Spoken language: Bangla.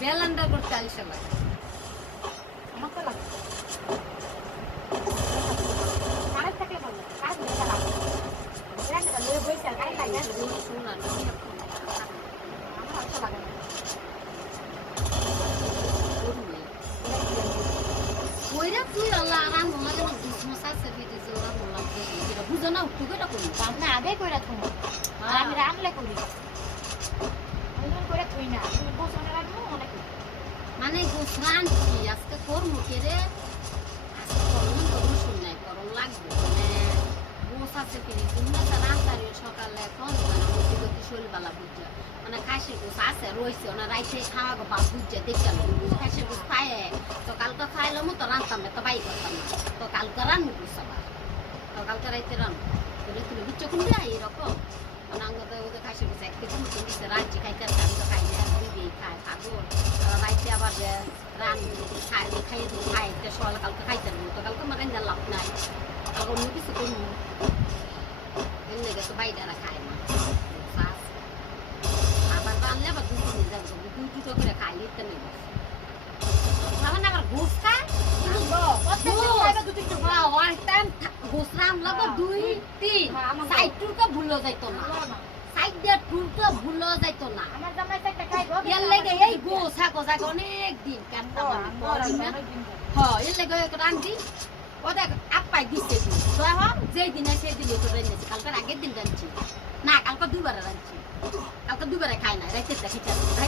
বেলান্ডা করতে আলিশা লাগে আমার তো লাগে কারেন্ট থাকলে ভালো কারেন্ট দিলে ভালো বেলান্ডা লয়ে বইছে আর কারেন্ট লাগে শোনা আমার তো লাগে না কইরা তুই আল্লাহ আরাম লাগে না ক্রিসমাস আছে ভিডিও ওরা বললাম এটা বুঝো না তুই কেটা করি আমরা আগে কইরা তুমি আর আমি রামলে করি আমি কইরা তুই না তুমি বসনে রাখো অনেক মানে গোসরানছি আজকে করবো কে রে আজকে করুন শুনলাই করুন লাগবে মানে গোস আছে কিনি তুমি একটা রান্তারি সকালে এখন গতি শৈলবেলা বুঝছে মানে খাসির গোস আছে রয়েছে ওনা রাইতে খাওয়া গো বাপ বুঝছে দেখলাম খাসির গোস খায় তো কালকে খাইলাম তো রান্তাম না তো বাই করতাম না তো কালকে রান্নু গোস আবার তো কালকে রাইতে রান্নু বলে তুমি বুঝছো কোন যায় এরকম মানে আঙ্গতে ওদের খাসির গোস এক কেজি মতো দিচ্ছে রাঁচি খাইতে আমি তো খাই না খায় পাগল রাইতে আবার রান খাইয়ে দিই খাইতে সকালে কালকে খাইতে নেই তো কালকে আমার রান্নার লাভ নাই কালকে অন্য কিছু করবো এমনি গেছে বাইরেরা খায় না আবার রানলে আবার দুই দিন যাবো দুটো করে খাই নিতে নেই তখন আবার ঘুষ খায় ঘুষ রামলা তো 2-3 সাইটুকে ভুলো যাইতো না সাইড দিয়ে টুলটা ভুলো যাইতো না আমার জামাই একটা খাইবো এর লাগে এই গোস হাকো জাগ অনেক দিন কান্না হ্যাঁ এর লাগে রান্দি ওটা আপাই দিছে তো এখন যেই দিনে সেই দিনে তো রান্নাছি কালকে আগের দিন রাঁধছি না কালকে দুবার রাঁধছি কালকে দুবারে খাই না রাইতে দেখি